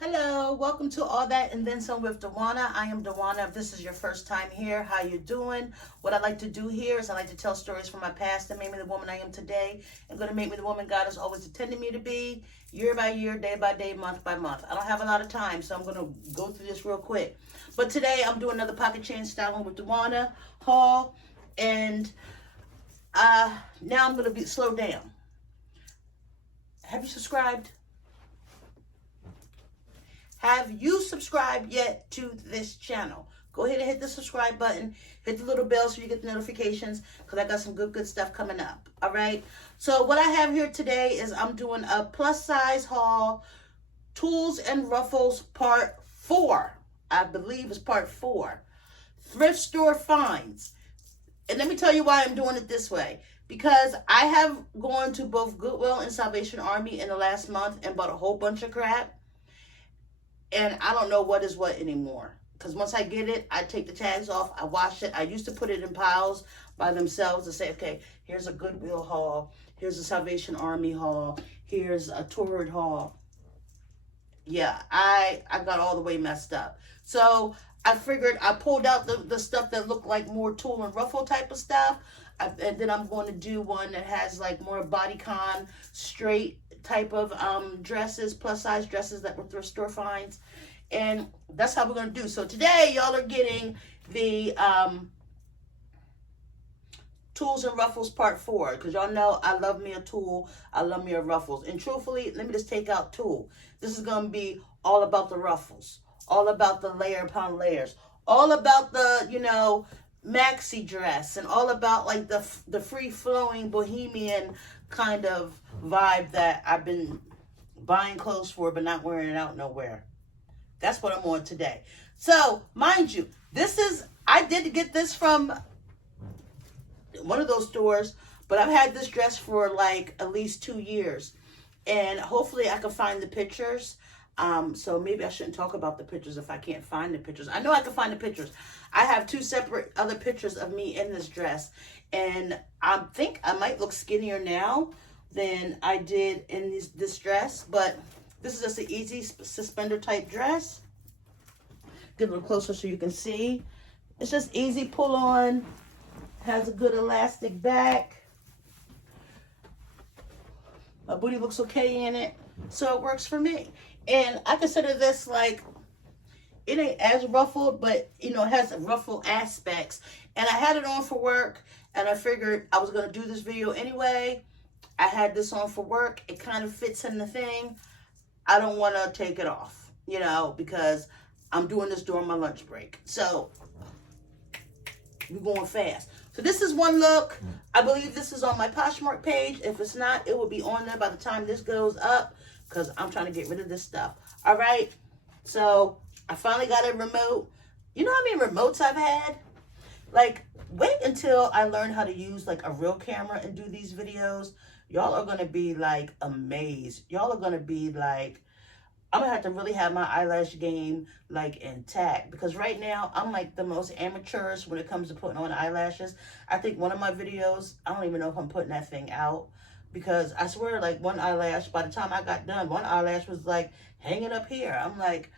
Hello, welcome to All That and Then Some with Dawana. I am Dawana. If this is your first time here, how you doing? What I like to do here is I like to tell stories from my past that made me the woman I am today and going to make me the woman God has always intended me to be, year by year, day by day, month by month. I don't have a lot of time, so I'm going to go through this real quick. But today I'm doing another pocket chain styling with Dawana haul, and now I'm going to slow down. Have you subscribed? Have you subscribed yet to this channel? Go ahead and hit the subscribe button. Hit the little bell so you get the notifications because I got some good stuff coming up. All right. So what I have here today is I'm doing a plus size haul, tools and ruffles part 4. I believe it's part 4. Thrift store finds. And let me tell you why I'm doing it this way. Because I have gone to both Goodwill and Salvation Army in the last month and bought a whole bunch of crap. And I don't know what is what anymore. Because once I get it, I take the tags off. I wash it. I used to put it in piles by themselves and say, okay, here's a Goodwill haul. Here's a Salvation Army haul. Here's a Thrift haul. Yeah, I got all the way messed up. So I figured I pulled out the stuff that looked like more tool and ruffle type of stuff. And then I'm going to do one that has like more bodycon, straight type of dresses, plus size dresses that were thrift store finds. And that's how we're going to do. So today y'all are getting the tools and ruffles part 4. Because y'all know I love me a tool. I love me a ruffles. And truthfully, let me just take out tool. This is going to be all about the ruffles. All about the layer upon layers. All about the, you know, maxi dress. And all about like the free-flowing bohemian kind of vibe that I've been buying clothes for but not wearing it out nowhere. That's what I'm on today. So, mind you, I did get this from one of those stores, but I've had this dress for like at least 2 years. And hopefully I can find the pictures. So maybe I shouldn't talk about the pictures if I can't find the pictures. I know I can find the pictures. I have 2 separate other pictures of me in this dress. And I think I might look skinnier now than I did in this dress. But this is just an easy suspender type dress. Get a little closer so you can see. It's just easy pull on. Has a good elastic back. My booty looks okay in it. So it works for me. And I consider this like, it ain't as ruffled, but you know, it has ruffle aspects. And I had it on for work, and I figured I was going to do this video anyway. I had this on for work. It kind of fits in the thing. I don't want to take it off, you know, because I'm doing this during my lunch break. So we're going fast. So this is one look. I believe this is on my Poshmark page. If it's not, it will be on there by the time this goes up, because I'm trying to get rid of this stuff. All right. So I finally got a remote. You know how many remotes I've had? Like, wait until I learn how to use like a real camera and do these videos. Y'all are going to be like amazed. Y'all are going to be like, I'm going to have to really have my eyelash game like intact. Because right now, I'm like the most amateurish when it comes to putting on eyelashes. I think one of my videos, I don't even know if I'm putting that thing out. Because I swear, like, one eyelash, by the time I got done, one eyelash was like hanging up here. I'm like,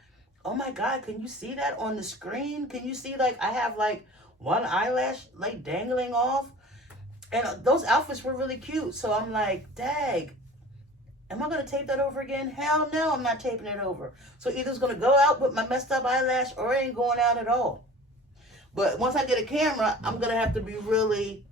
oh my God, can you see that on the screen? Can you see, like, I have like one eyelash like dangling off? And those outfits were really cute. So I'm like, dag, am I going to tape that over again? Hell no, I'm not taping it over. So either it's going to go out with my messed up eyelash or it ain't going out at all. But once I get a camera, I'm going to have to be really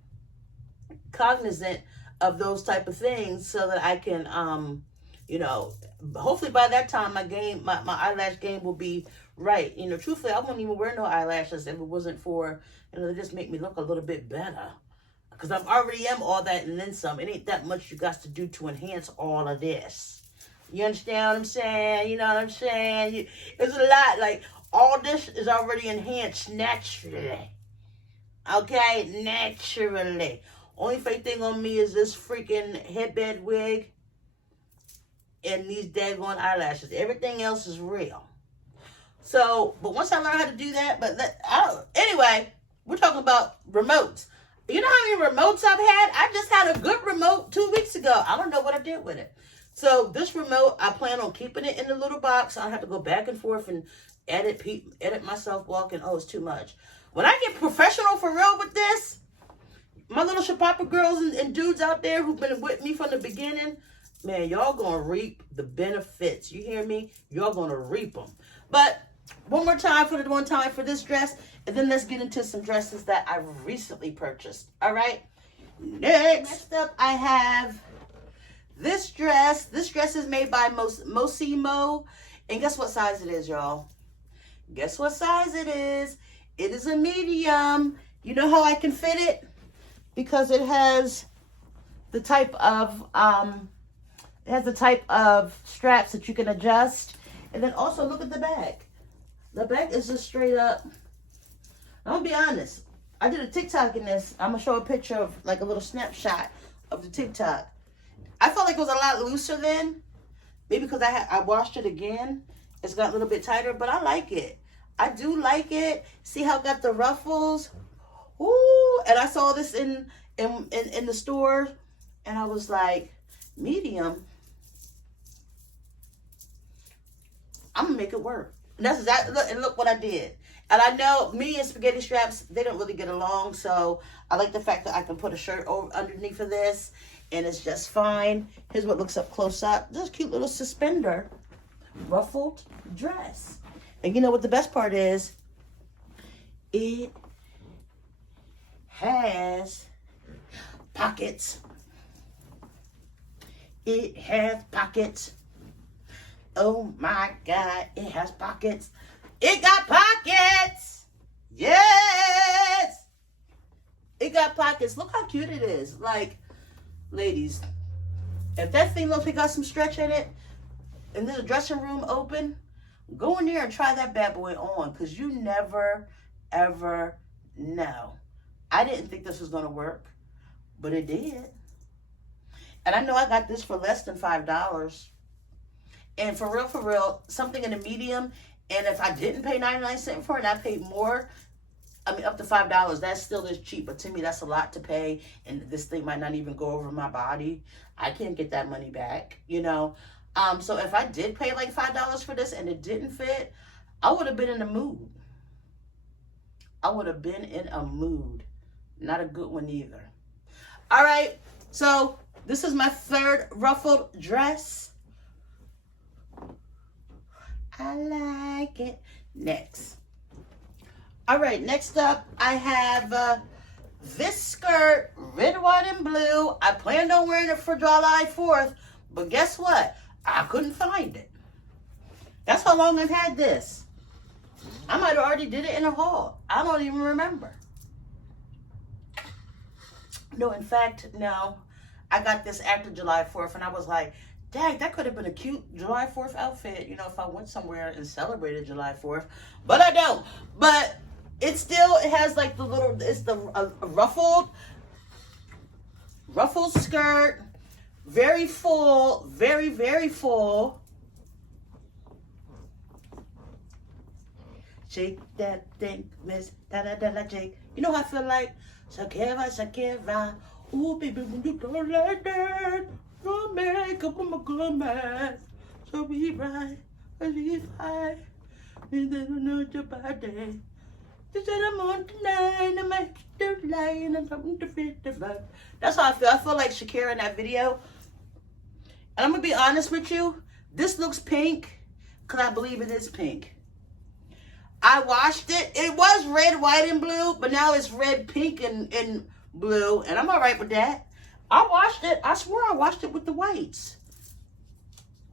cognizant of those type of things so that I can, you know, hopefully by that time my eyelash game will be right. You know, truthfully, I wouldn't even wear no eyelashes if it wasn't for, you know, they just make me look a little bit better. Because I already am all that and then some. It ain't that much you got to do to enhance all of this. You understand what I'm saying? You know what I'm saying? It's a lot. Like, all this is already enhanced naturally. Okay? Naturally. Only fake thing on me is this freaking headband wig and these daggone eyelashes. Everything else is real. So, but once I learn how to do that, anyway, we're talking about remotes. You know how many remotes I've had? I just had a good remote 2 weeks ago. I don't know what I did with it. So this remote, I plan on keeping it in the little box. I have to go back and forth and edit myself walking. Oh, it's too much. When I get professional for real with this, my little Shabapa girls and dudes out there who've been with me from the beginning, man, y'all gonna reap the benefits. You hear me? Y'all gonna reap them. But one more time for this dress, and then let's get into some dresses that I recently purchased. All right. Next up, I have this dress. This dress is made by Mosimo, and guess what size it is, y'all? Guess what size it is? It is a medium. You know how I can fit it? Because it has the type of straps that you can adjust. And then also look at the back. The back is just straight up. I'm gonna be honest. I did a TikTok in this. I'm gonna show a picture of like a little snapshot of the TikTok. I felt like it was a lot looser then. Maybe because I washed it again. It's got a little bit tighter, but I like it. I do like it. See how it got the ruffles? Ooh, and I saw this in the store, and I was like, medium. I'm gonna make it work. And that's exactly, look what I did. And I know me and spaghetti straps, they don't really get along, so I like the fact that I can put a shirt over underneath of this, and it's just fine. Here's what looks up close up. This cute little suspender, ruffled dress. And you know what the best part is? It has pockets. It has pockets. Oh my God, it has pockets. It got pockets. Yes. It got pockets. Look how cute it is. Like, ladies, if that thing looks like it got some stretch in it, and there's a dressing room open, go in there and try that bad boy on, because you never, ever know. I didn't think this was going to work, but it did. And I know I got this for less than $5. And for real, something in a medium, and if I didn't pay 99 cents for it, and I paid more, I mean, up to $5, that still is cheap. But to me, that's a lot to pay, and this thing might not even go over my body. I can't get that money back, you know. So if I did pay like $5 for this and it didn't fit, I would have been in a mood. I would have been in a mood. Not a good one either. All right, so this is my third ruffled dress. I like it. Next. All right, next up, I have this skirt, red, white, and blue. I planned on wearing it for July 4th, but guess what? I couldn't find it. That's how long I've had this. I might have already did it in a haul. I don't even remember. No, in fact, no. I got this after July 4th, and I was like, dang, that could have been a cute July 4th outfit, you know, if I went somewhere and celebrated July 4th. But I don't. But it has like the little, it's the ruffled skirt. Very full, very, very full. Shake that thing, miss, da-da-da-da, shake. You know how I feel like? Shakira, Shakira. Ooh, baby, when you go like that, no makeup on my good man. So we right, and we high. And then know your body. They said I'm on tonight, I'm at the line, I'm something to fit the vibe. That's how I feel. I feel like Shakira in that video. And I'm going to be honest with you. This looks pink because I believe it is pink. I washed it. It was red, white, and blue, but now it's red, pink, and blue. And I'm all right with that. I washed it. I swear I washed it with the whites.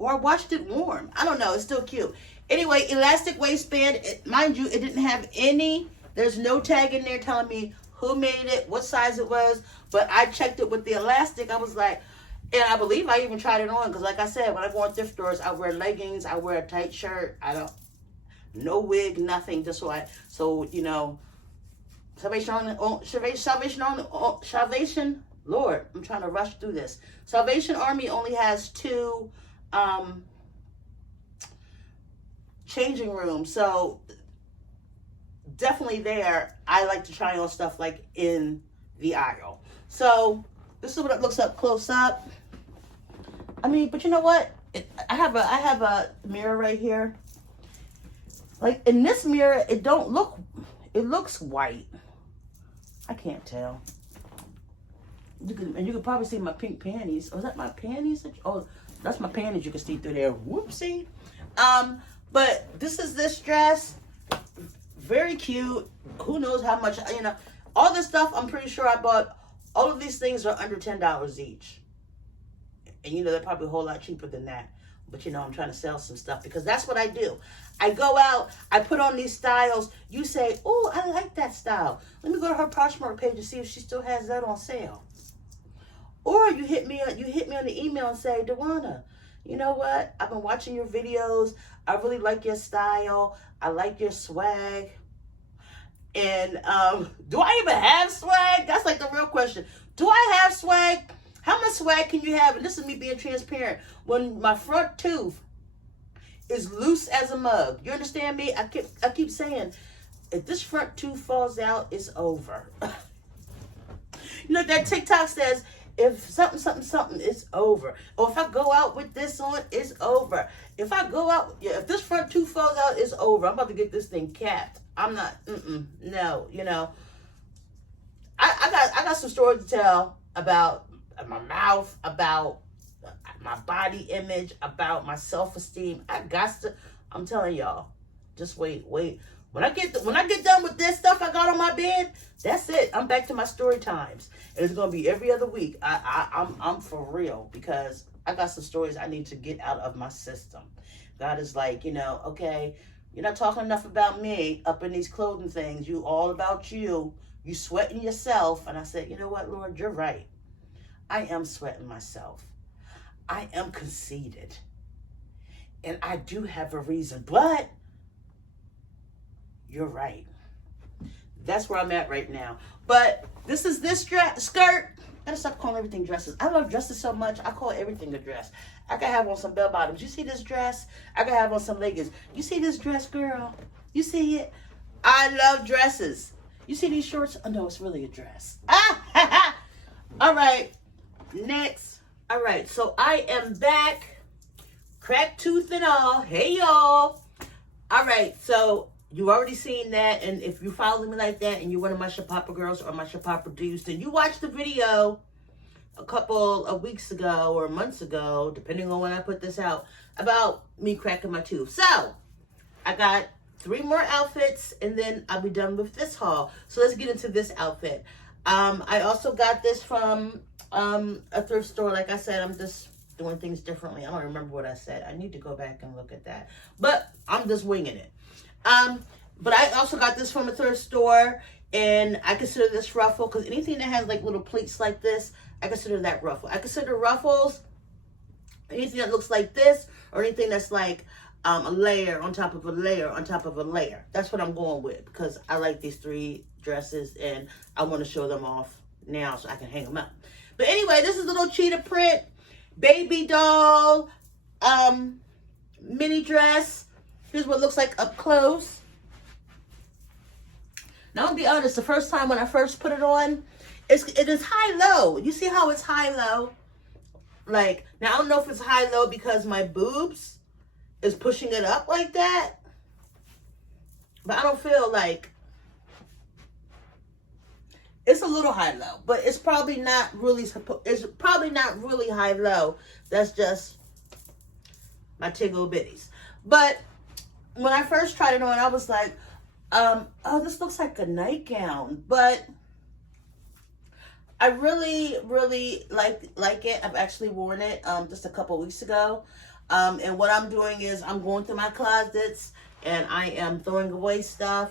Or I washed it warm. I don't know. It's still cute. Anyway, elastic waistband. Mind you, it didn't have any. There's no tag in there telling me who made it, what size it was. But I checked it with the elastic. I was like, and I believe I even tried it on. Because like I said, when I go on thrift stores, I wear leggings. I wear a tight shirt. No wig, nothing. Just so you know, Salvation. Lord, I'm trying to rush through this. Salvation Army only has 2 changing rooms, so definitely there. I like to try on stuff like in the aisle. So this is what it looks up close up. I mean, but you know what? I have a mirror right here. Like in this mirror, it looks white. I can't tell. You can probably see my pink panties. Oh, is that my panties? Oh, that's my panties. You can see through there. Whoopsie. But this dress. Very cute. Who knows how much, all this stuff, I'm pretty sure I bought. All of these things are under $10 each. And they're probably a whole lot cheaper than that. But I'm trying to sell some stuff because that's what I do. I go out, I put on these styles. You say, oh, I like that style. Let me go to her Poshmark page and see if she still has that on sale. Or you hit me on the email and say, Dewana, you know what? I've been watching your videos. I really like your style. I like your swag. And do I even have swag? That's like the real question. Do I have swag? How much swag can you have? And this is me being transparent. When my front tooth is loose as a mug. You understand me? I keep saying, if this front tooth falls out, it's over. That TikTok says, if something, it's over. Or if I go out with this on, it's over. If I go out, if this front tooth falls out, it's over. I'm about to get this thing capped. I'm not, no, I got some stories to tell about my mouth, about my body image, about my self-esteem. I'm telling y'all, just wait. When I get done with this stuff I got on my bed, that's it. I'm back to my story times. And it's gonna be every other week. I'm for real because I got some stories I need to get out of my system. God is like, okay, you're not talking enough about me up in these clothing things. You all about you. You sweating yourself. And I said, you know what, Lord, you're right. I am sweating myself. I am conceited. And I do have a reason, but you're right. That's where I'm at right now. But this skirt. I gotta stop calling everything dresses. I love dresses so much. I call everything a dress. I can have on some bell bottoms. You see this dress? I can have on some leggings. You see this dress, girl? You see it? I love dresses. You see these shorts? Oh no, it's really a dress. All right. Next. All right. So I am back. Cracked tooth and all. Hey y'all. All right. So you already seen that, and if you follow me like that and you're one of my Shapapa girls or my Shapapa dudes, then you watched the video a couple of weeks ago or months ago, depending on when I put this out, about me cracking my tooth. So I got 3 more outfits and then I'll be done with this haul. So let's get into this outfit. I also got this from a thrift store. Like I said, I'm just doing things differently. I don't remember what I said. I need to go back and look at that, but I'm just winging it. But I also got this from a thrift store, and I consider this ruffle because anything that has like little pleats like this, I consider that ruffle. I consider ruffles anything that looks like this or anything that's like a layer on top of a layer on top of a layer. That's what I'm going with because I like these 3 dresses and I want to show them off now so I can hang them up. But anyway, this is a little cheetah print baby doll mini dress. Here's what it looks like up close. Now, I'm gonna be honest, the first time when I first put it on, it is high-low. You see how it's high-low? Like, now I don't know if it's high-low because my boobs is pushing it up like that. But I don't feel like it's a little high-low. But it's probably not really high-low. That's just my tickle bitties. But when I first tried it on, I was like, oh, this looks like a nightgown. But I really, really like it. I've actually worn it just a couple weeks ago. And what I'm doing is I'm going through my closets and I am throwing away stuff.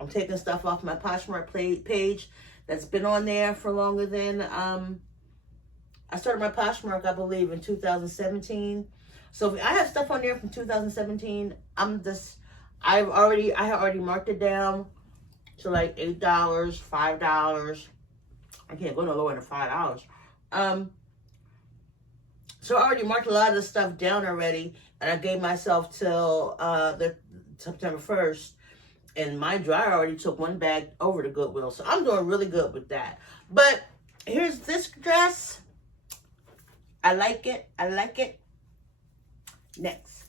I'm taking stuff off my Poshmark page that's been on there for longer than, I started my Poshmark, I believe, in 2017. So I have stuff on there from 2017. I had already marked it down to like $8, $5. I can't go no lower than $5. So I already marked a lot of the stuff down already, and I gave myself till the September 1st, and my dryer already took 1 bag over to Goodwill. So I'm doing really good with that. But here's this dress. I like it. I like it. Next.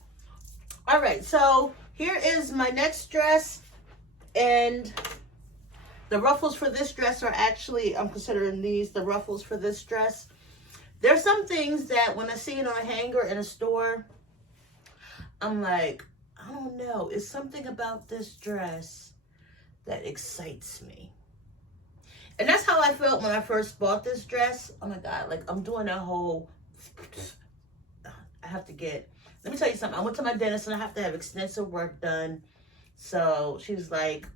All right, so here is my next dress. And the ruffles for this dress are actually, I'm considering these the ruffles for this dress. There's some things that when I see it on a hanger in a store, I'm like, I don't know. It's something about this dress that excites me. And that's how I felt when I first bought this dress. Oh my God, like I'm doing a whole, I have to get, let me tell you something. I went to my dentist and I have to have extensive work done. So she was like,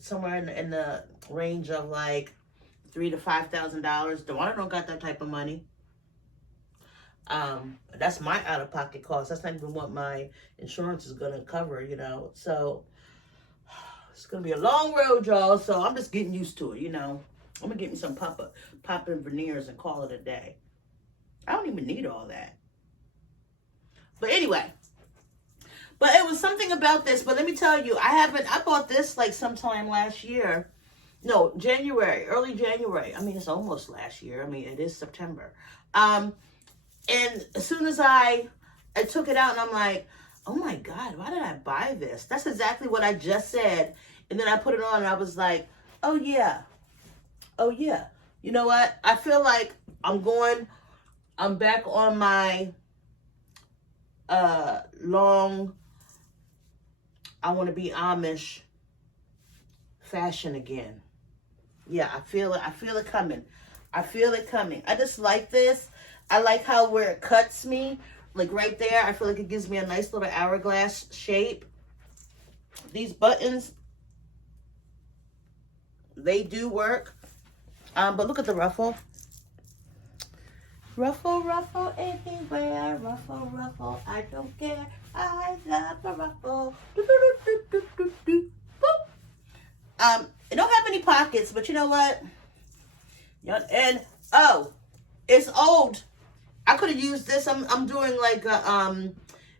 somewhere in the range of like $3,000 to $5,000. Dewana don't got that type of money. That's my out-of-pocket cost. That's not even what my insurance is gonna cover, you know. So it's gonna be a long road, y'all. So I'm just getting used to it, you know. I'm gonna get me some pop-in veneers and call it a day. I don't even need all that. But anyway. But it was something about this. But let me tell you, I bought this like sometime last year. No, January, early January. I mean, it's almost last year. I mean, it is September. And as soon as I took it out and I'm like, oh my God, why did I buy this? That's exactly what I just said. And then I put it on and I was like, oh yeah. Oh yeah. You know what? I feel like I'm back on my long, I want to be Amish fashion again. Yeah, I feel it. I feel it coming. I feel it coming. I just like this. I like how where it cuts me, like right there. I feel like it gives me a nice little hourglass shape. These buttons, they do work. But look at the ruffle. Ruffle, ruffle anywhere. Ruffle, ruffle, I don't care. I love a ruffle. Do, do, do, do, do, do, boop. It don't have any pockets, but you know what? And oh, it's old. I could have used this. I'm doing like a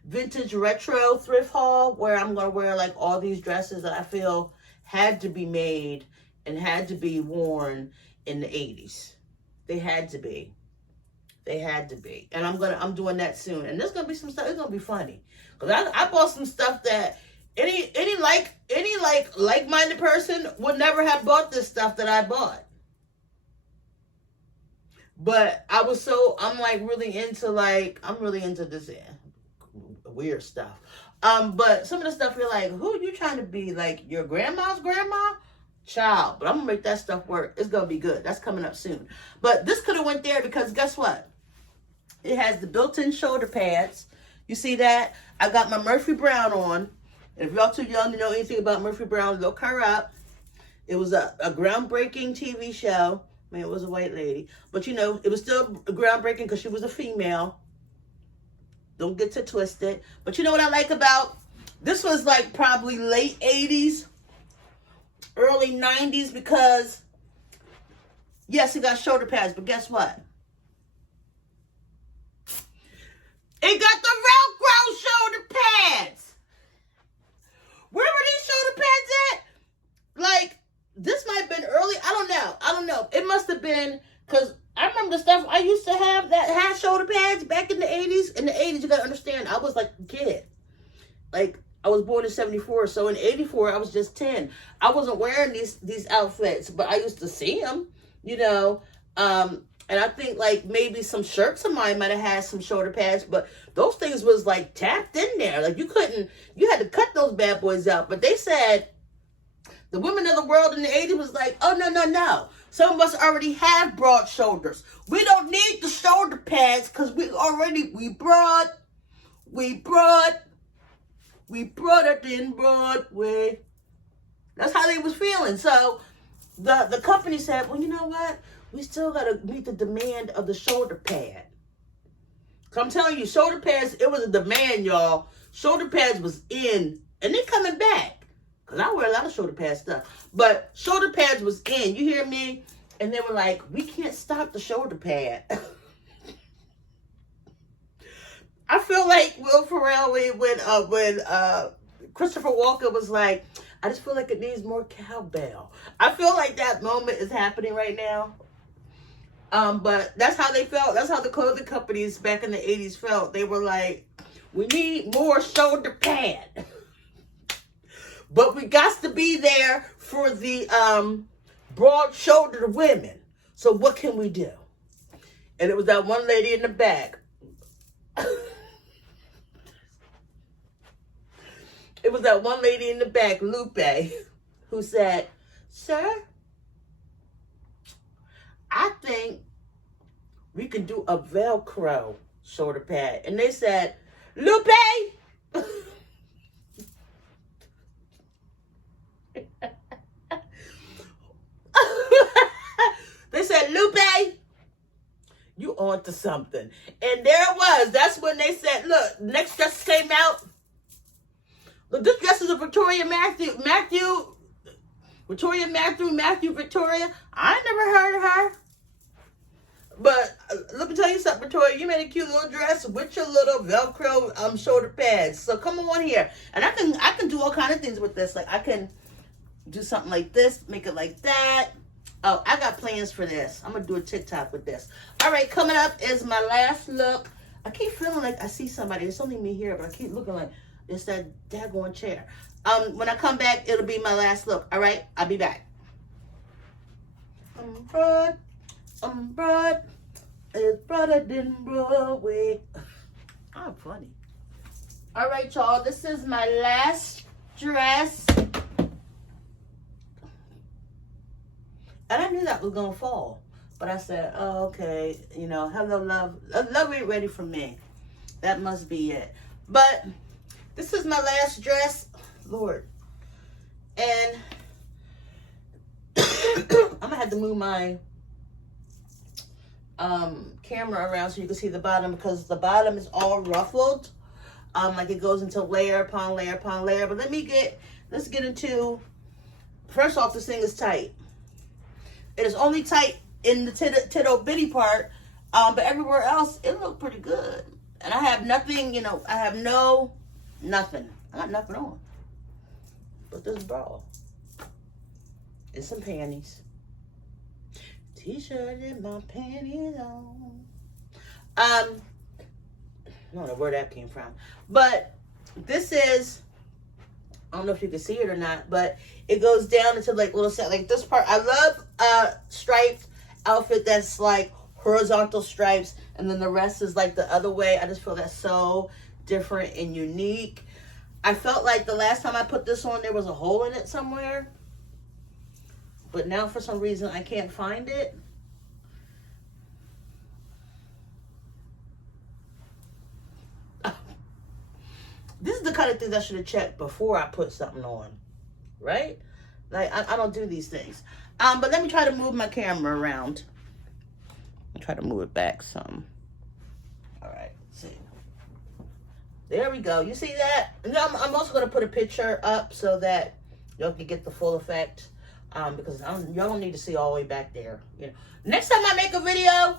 vintage retro thrift haul where I'm gonna wear like all these dresses that I feel had to be made and had to be worn in the 80s. They had to be. They had to be. And I'm doing that soon. And there's gonna be some stuff, it's gonna be funny. Cause I bought some stuff that any like-minded person would never have bought this stuff that I bought. But I'm like really into this weird stuff. But some of the stuff you're like, who you trying to be? Like your grandma's grandma? Child. But I'm gonna make that stuff work. It's gonna be good. That's coming up soon. But this could have went there because guess what? It has the built-in shoulder pads. You see that? I got my Murphy Brown on. And if y'all too young to know anything about Murphy Brown, look her up. It was a groundbreaking TV show. I mean, it was a white lady. But, you know, it was still groundbreaking because she was a female. Don't get it twisted. But you know what I like about? This was like probably late 80s, early 90s because, yes, it got shoulder pads. But guess what? It got the Velcro shoulder pads. Where were these shoulder pads at? Like, this might have been early. I don't know. It must have been, because I remember the stuff I used to have that had shoulder pads back in the 80s. In the 80s, you got to understand, I was like a kid. Like, I was born in 74, so in 84, I was just 10. I wasn't wearing these outfits, but I used to see them, you know. And I think like maybe some shirts of mine might have had some shoulder pads, but those things was like tapped in there. Like you had to cut those bad boys out. But they said the women of the world in the 80s was like, oh, no. Some of us already have broad shoulders. We don't need the shoulder pads because we brought it in Broadway. That's how they was feeling. So the company said, well, you know what? We still got to meet the demand of the shoulder pad. So I'm telling you, shoulder pads, it was a demand, y'all. Shoulder pads was in, and they're coming back. Because I wear a lot of shoulder pad stuff. But shoulder pads was in. You hear me? And they were like, we can't stop the shoulder pad. I feel like Will Ferrell when Christopher Walken was like, I just feel like it needs more cowbell. I feel like that moment is happening right now. But that's how they felt. That's how the clothing companies back in the 80s felt. They were like, we need more shoulder pad. But we got to be there for the broad-shouldered women. So what can we do? And it was that one lady in the back. It was that one lady in the back, Lupe, who said, sir, I think we can do a Velcro shoulder pad. And they said, Lupe! They said, Lupe, you on to something. And there it was. That's when they said, look, next dress came out. Look, this dress is a Victoria Victoria. I never heard of her. But let me tell you something, Victoria. You made a cute little dress with your little Velcro shoulder pads. So come on here. And I can do all kind of things with this. Like I can do something like this, make it like that. Oh, I got plans for this. I'm going to do a TikTok with this. All right, coming up is my last look. I keep feeling like I see somebody. It's only me here, but I keep looking like it's that daggone chair. When I come back, it'll be my last look. All right, I'll be back. I'm broad. It's broader than Broadway. I'm funny. All right, y'all. This is my last dress. And I knew that was going to fall. But I said, oh, okay. You know, hello, love. Love ain't ready for me. That must be it. But this is my last dress. Lord. And I'm going to have to move my camera around so you can see the bottom. Because the bottom is all ruffled. Like it goes into layer upon layer upon layer. But let's get into, first off, this thing is tight. It is only tight in the tittle bitty part, but everywhere else, it looked pretty good. And I have nothing, you know, I have nothing. I got nothing on. But this bra. And some panties. T-shirt and my panties on. I don't know where that came from. But this is, I don't know if you can see it or not, but it goes down into like little set, like this part. I love striped outfit that's like horizontal stripes, and then the rest is like the other way. I just feel that's so different and unique. I felt like the last time I put this on, there was a hole in it somewhere, but now for some reason I can't find it. This is the kind of things I should have checked before I put something on, right? Like, I don't do these things. But let me try to move my camera around. I'll try to move it back some. All right, let's see. There we go. You see that? And I'm also going to put a picture up so that y'all can get the full effect. Because y'all don't need to see all the way back there. You know, next time I make a video,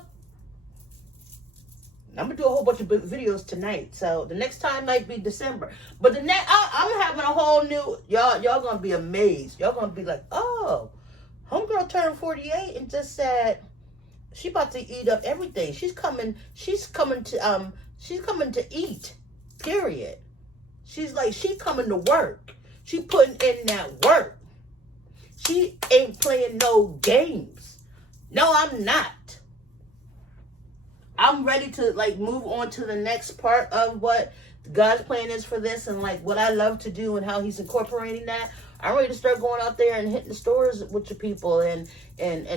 I'm gonna do a whole bunch of videos tonight, so the next time might be December. But the next, I'm having a whole new. Y'all gonna be amazed. Y'all gonna be like, oh, homegirl turned 48 and just said she about to eat up everything. She's coming to eat. Period. She's like, she coming to work. She putting in that work. She ain't playing no games. No, I'm not. I'm ready to like move on to the next part of what God's plan is for this, and like what I love to do and how He's incorporating that. I'm ready to start going out there and hitting the stores with your people and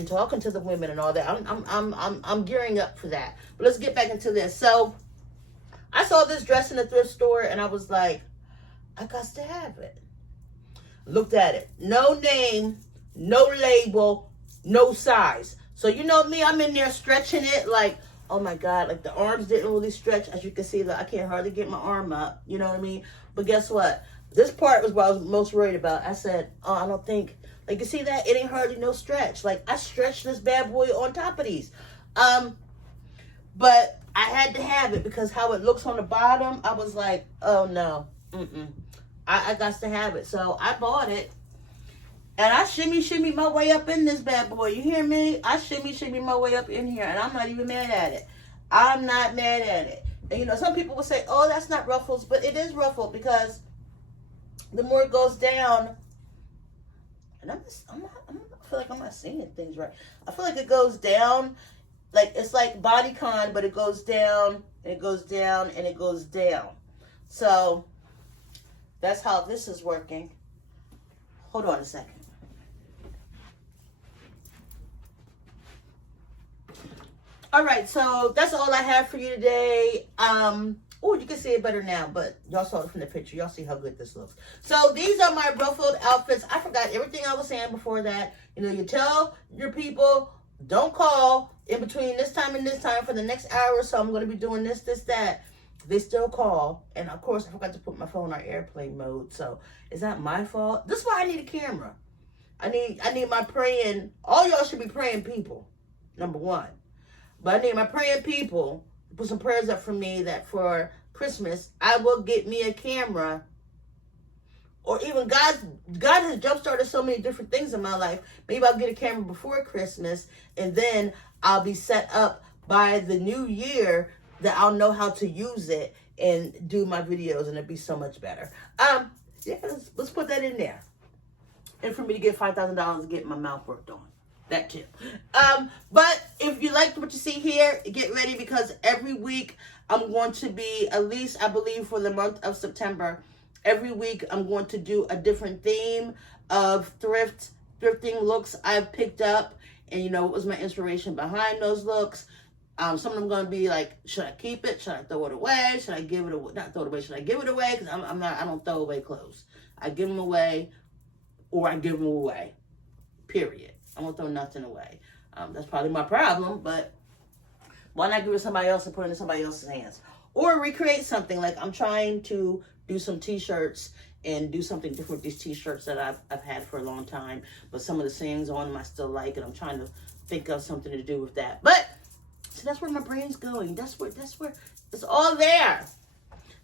talking to the women and all that. I'm gearing up for that. But let's get back into this. So I saw this dress in the thrift store and I was like, I got to have it. Looked at it. No name, no label, no size. So you know me, I'm in there stretching it like, oh my God, like the arms didn't really stretch. As you can see, like, I can't hardly get my arm up. You know what I mean? But guess what? This part was what I was most worried about. I said, oh, I don't think, like you see that? It ain't hardly no stretch. Like I stretched this bad boy on top of these. But I had to have it because how it looks on the bottom, I was like, oh no, I got to have it. So I bought it. And I shimmy my way up in this bad boy. You hear me? I shimmy my way up in here. And I'm not even mad at it. I'm not mad at it. And you know, some people will say, oh, that's not ruffles. But it is ruffled because the more it goes down, and I feel like I'm not saying things right. I feel like it goes down, like it's like bodycon, but it goes down, and it goes down, and it goes down. So that's how this is working. Hold on a second. All right, so that's all I have for you today. Oh, you can see it better now, but y'all saw it from the picture. Y'all see how good this looks. So these are my ruffled outfits. I forgot everything I was saying before that. You know, you tell your people, don't call in between this time and this time for the next hour or so. I'm going to be doing this, that. They still call. And, of course, I forgot to put my phone on airplane mode. So is that my fault? This is why I need a camera. I need my praying. All y'all should be praying people, number one. But I need my praying people to put some prayers up for me that for Christmas, I will get me a camera. Or even God has jump-started so many different things in my life. Maybe I'll get a camera before Christmas, and then I'll be set up by the new year that I'll know how to use it and do my videos, and it'll be so much better. Yeah, let's put that in there. And for me to get $5,000 to get my mouth worked on. That too. But if you liked what you see here, get ready because every week I'm going to be, at least I believe for the month of September, every week I'm going to do a different theme of thrifting looks I've picked up. And you know, what was my inspiration behind those looks? Some of them going to be like, should I keep it? Should I throw it away? Should I give it away? Not throw it away. Should I give it away? Because I don't throw away clothes. I give them away or I give them away. Period. I won't throw nothing away. That's probably my problem, but why not give it to somebody else and put it in somebody else's hands? Or recreate something. Like I'm trying to do some t-shirts and do something different with these t-shirts that I've had for a long time. But some of the sayings on them I still like, and I'm trying to think of something to do with that. But so that's where my brain's going. That's where it's all there.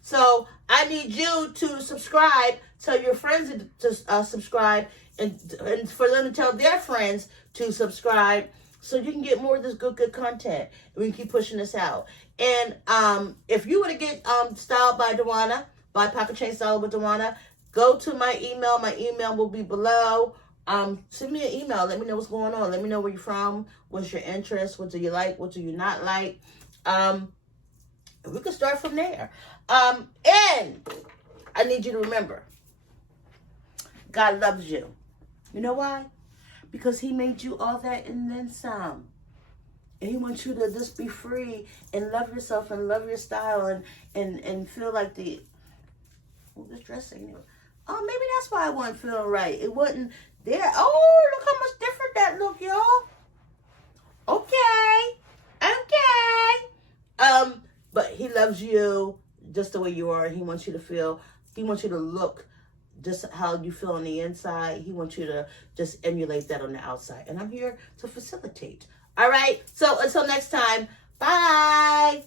So I need you to subscribe. Tell your friends to subscribe. And for them to tell their friends to subscribe so you can get more of this good content. And we can keep pushing this out. And if you want to get styled by Dewana, by Pocket Chain Style with Dewana, go to my email. My email will be below. Send me an email. Let me know what's going on. Let me know where you're from. What's your interest? What do you like? What do you not like? We can start from there. And I need you to remember, God loves you. You know why? Because he made you all that and then some. And he wants you to just be free and love yourself and love your style and feel like this dress ain't it. Oh, maybe that's why I wasn't feeling right. It wasn't there. Oh, look how much different that look, y'all. Okay. But he loves you just the way you are. He wants you to feel, he wants you to look just how you feel on the inside. He wants you to just emulate that on the outside. And I'm here to facilitate. All right. So until next time, bye.